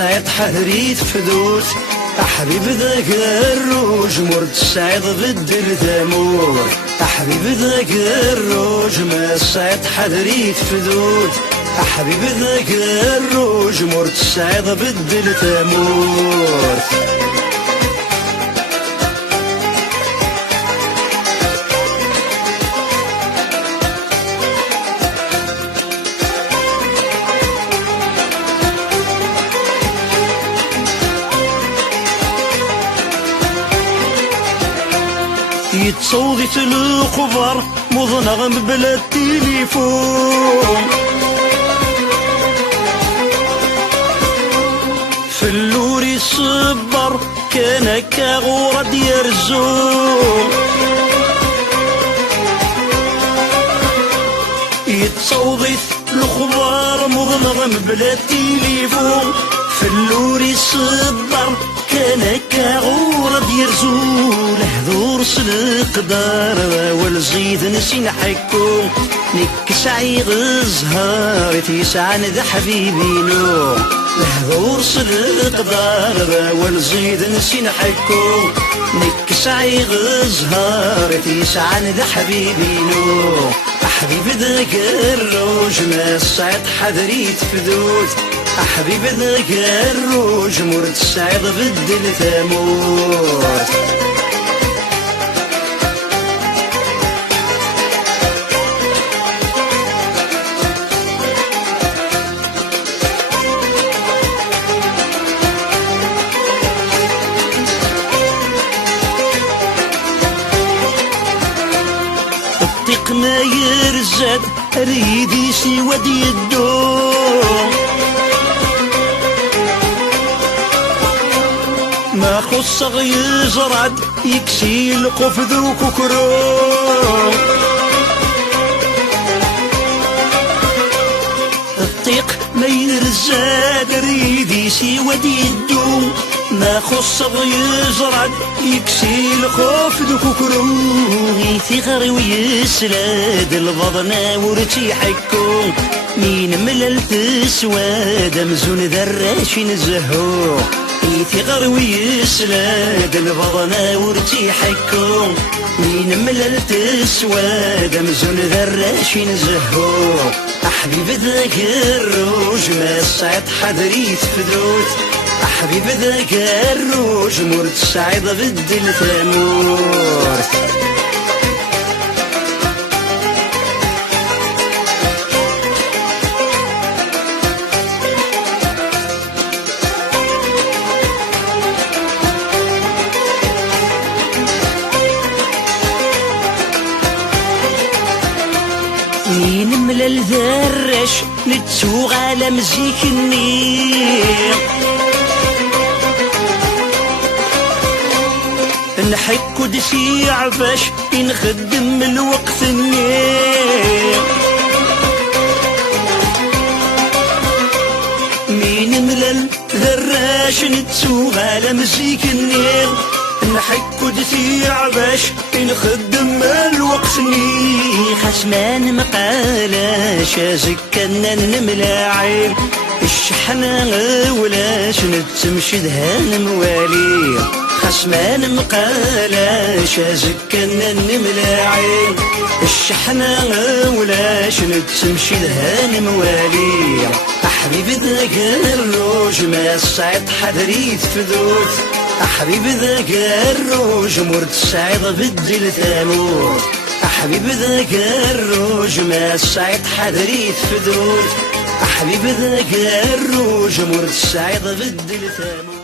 السعيد حذريت فدوت أحبيب ذاك الروج مرد السعيد بدل ثمور أحبيب ذاك الروج ما السعيد حذريت فدوت أحبيب ذاك الروج مرد السعيد بدل ثمور يتصوضت الخبر مضنغم بلا التليفون في اللور الصبر كان كغورد يرزون يتصوضت الخبر مضنغم بلا التليفون في اللور الصبر كان كغورد يرزون هذور القدر والزيد نسين حكو نك سعي غزهار تيسعن ذا حبيبي نو هذور القدر والزيد نسين حكو نك سعي غزهار تيسعن ذا حبيبي نو حبيبي ذاك الروج ما السعيد حذريت فدوت حبيبي ذاك الروج مرد السعيد بدل ثمور الطيق ما يرزد ريدي سواد يدوم ما خص يزرد يكسي القف ذوك كروم الطيق ما يرزد ريدي سواد يدوم ما خص يزرد يكسي الخوف ذوك كروم ثغري ويسلاد البضنا ورتي حكو مين مللت سواد مزون ذراش نزهو ثغري ويسلاد البضنا ورتي حكو مين مللت سواد مزون ذراش نزهو أحبيب ذاك الروج ما السعيد حذريت فدوت أحبيب ذاك الروج مرد السعيد بدل ثمور مين ملل ذرش نتسوق على مزيك النير نحكو دسي عفاش نخدم الوقت النير مين ملل ذراش نتسوق على مزيك النير نحكو دسي عفاش نخدم الوقت النير خسمان مقالاش زكنا نملاعي الشحنة ولاش نتمشي دهان موالي خسمان مقالاش زكنا نملاعي الشحنة ولاش نتمشي دهان موالي أحبيبي ذاك الروج ما السعيد حذريت فدوت أحبيبي ذاك الروج مرد السعيد بدل ثمور أحبيبي ذاك الروج ما السعيد حذريت فدوت أحبيبي ذاك الروج مرد السعيد بدل ثمور